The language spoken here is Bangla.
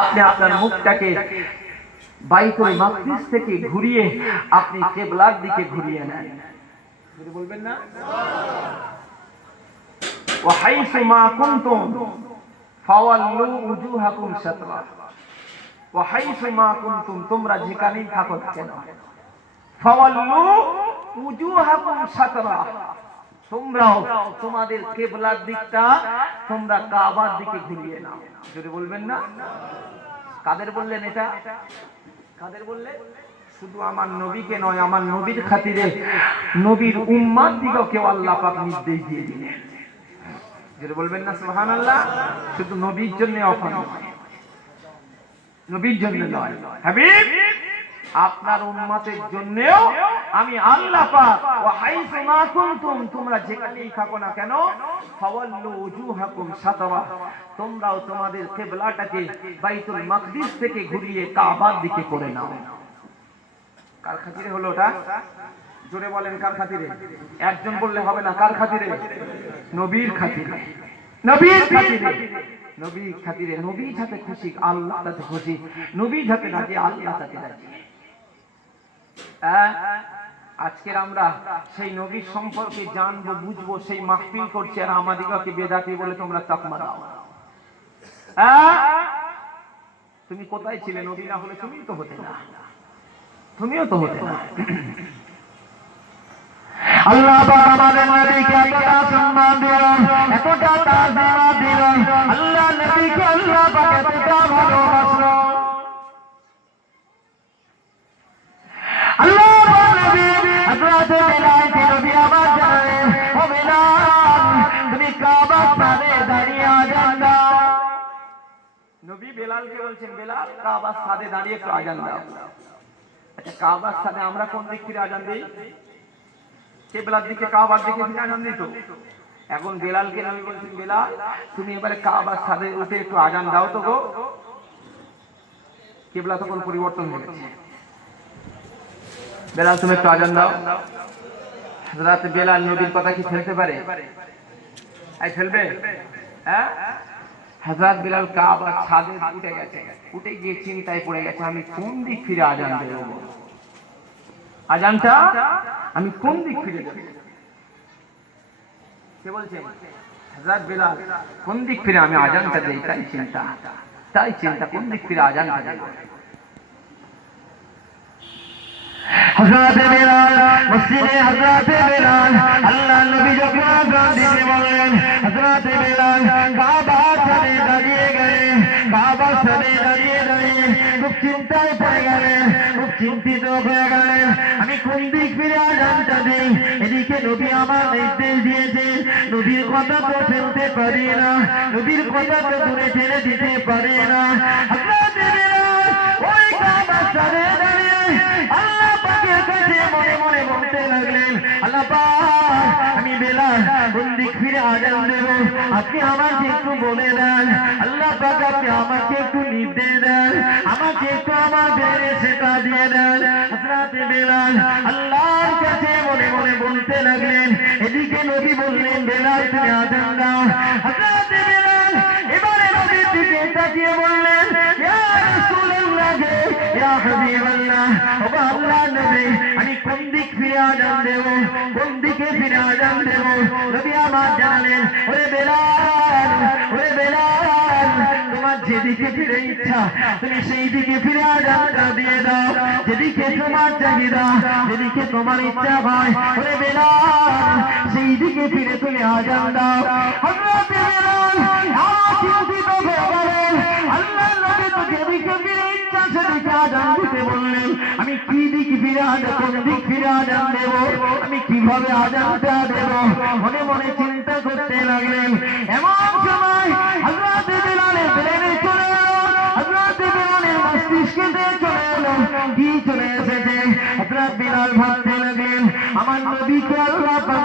আপনি আপনার মুখটাকে বাইতুল মাকদিস থেকে ঘুরিয়ে আপনি কিবলার দিকে ঘুরিয়ে নেন। যদি বলবেন না ওয়া হাইসু মা কুনতুম ফাওয়াল্লু উজুহাকুম শাতরা, ওয়া হাইসু মা কুনতুম, তোমরা যেখানেই থাকো না কেন, ফাওয়াল্লু উজুহাকুম শাতরা, তোমরাও তোমাদের কিবলার দিকটা তোমরা কাবার দিকে ঘুরিয়ে নাও। যদি বলবেন না। কাদের বললেন এটা? কাদের বললেন? শুধু আমার নবীকে নয়, আমার নবীর খাতিরে নবীর উম্মত দিগকে আল্লাহ পাক নির্দেশ দিয়ে দিলেন। যদি বলবেন না সুবহানাল্লাহ। শুধু নবীর জন্য অফার নয়, নবীর জন্য নয়, হাবিব আপনার উম্মতের জন্যও আমি আল্লাহ পাক ওয়া হাইসু মা কুনতুম, তোমরা যেখানেই থাকো না কেন, ফাওয়াল্লু উজুহাকুম শাতরা, তোমরাও তোমাদের কিবলাটাকে বাইতুল মাকদিস থেকে ঘুরিয়ে কাবার দিকে করে নাও। কার খাতিরে হলো ওটা? জোরে বলেন, কার খাতিরে? একজন বললে হবে না, কার খাতিরে? নবীর খাতিরে, নবীর খাতিরে, নবীর খাতিরে। নবী যাতে খুশি, আল্লাহ তাতে খুশি, নবী যাতে রাজি, আল্লাহ তাতে রাজি। আজকের আমরা সেই নবীর সম্পর্কে জানবো, বুঝবো, সেই মাহফিল করছি, আর আমাদিগকে বেদাতি বলে তোমরা তাকমা দাও। তুমি কোথায় ছিলে? নবী না হলে তুমি তো হতে না, তুমিও তো হতে না। আল্লাহ পাক আমাদের নবীকে এতটা সম্মান দিলেন, এতটা তাজিমা দিলেন, আল্লাহ নবীকে আল্লাহ পাক এতটা ভালোবাসলেন। আল্লাহ নবী হযরত বিলালকে নবী আবার জানেন, ও বিলাল তুমি কাবার সামনে দাঁড়িয়ে আজান দাও। নবী বেলালকে বলছেন, বেলাল কাবার সামনে দাঁড়িয়ে একটু আজান দাও। আচ্ছা, কাবার সামনে আমরা কোন দিক থেকে আজান দিই? কিবলার দিকে, কাবার দিকে ফিরে আজান দিই তো। এখন বেলালকে নবী বলছেন, বেলাল তুমি এবারে কাবার সামনে উঠে একটু আজান দাও তো গো। কিবলা তখন পরিবর্তন হয়ে গেছে। বেলাল তুমি একটু আজান দাও। হযরত বেলাল নবীর কথা কি ফেলতে পারে? আই ফেলবে? হ্যাঁ, হযরত বেলাল কাবার ছাদে উঠে গেছে, উঠে গিয়ে চিন্তায় পড়ে গেছে, আমি কোন দিক ফিরে আজান দেব? আজানটা আমি কোন দিক ফিরে দেব? কে বলছেন? হযরত বেলাল কোন দিক ফিরে আমি আজানটা দেই, তাই চিন্তা কোন দিক ফিরে আজানটা দেব। হযরত বেলাল মসজিদে, হযরত বেলাল আল্লাহ নবী যখন আযান দিতে বললেন, হযরত বেলাল কাবার সামনে দাঁড়িয়ে গেলেন। কাবার সামনে দাঁড়িয়ে দাঁড়িয়ে খুব চিন্তায় পড়ে গেলেন, খুব চিন্তিত হয়ে গেলেন, আমি কোন দিক ফিরে আযানটা দেই। এদিকে নবী আমার নির্দেশ দিয়েছেন, নবীর কথা তো ফেলতে পারি না, নবীর কথা তো দূরে ঠেলে দিতে পারি না। হযরত বেলাল ওই কাবার সামনে দাঁড়িয়ে আল্লাহ পাকের কাছে মনে মনে বলতে লাগলেন, আল্লাহ পাক আমি বেলাল কোন দিক ফিরে আযান দেব, আপনি আমাকে একটু বলে দেন। আল্লাহ পাক আপনি আমাকে একটু নির্দেশ দেন, আমাকে একটু আমাদের সেটা দিয়ে দেন। হযরত বেলাল আল্লাহর কাছে মনে মনে বলতে লাগলেন। এদিকে নবী বললেন, বেলাল তুমি আযান দাও। হযরত বেলাল এবারে নবীর দিকে তাকিয়ে বললেন, ইয়া রাসূলুল্লাহ, ইয়া হাবিবাল্লাহ, ও আল্লাহ নবী আমি কোন দিক ফিরে আযান দেব, কোন দিকে ফিরে আযান দেব? নবী আমার জানালেন, ওরে বেলাল, ওরে বেলাল তোমার যেদিকে ফিরে ইচ্ছা তুমি সেই দিকে ফিরে আযানটা দিয়ে দাও, যেদিকে তোমার চাহিদা, যেদিকে তোমার ইচ্ছা হয়, ওরে বেলাল সেই দিকে ফিরে তুমি আযান দাও। হযরত বেলাল চিন্তিত হয়ে গেলেন, আল্লাহ নবী তো যেদিকে ফিরে ইচ্ছা সেদিকে আযান দিতে বললেন, আমি কি দিক ফিরে আযান, কোন দিক ফিরে আযান দেব, আমি কিভাবে আযানটা দেব? মনে মনে চিন্তা করতে লাগলেন। এমন সময় হযরত বেলালের ব্রেনে চলে এলো, হযরত বেলালের মস্তিষ্কে চলে এলো, কি চলে এসেছে? হযরত বেলাল ভাবতে লাগলেন, আমার নবীকে আল্লাহ পাক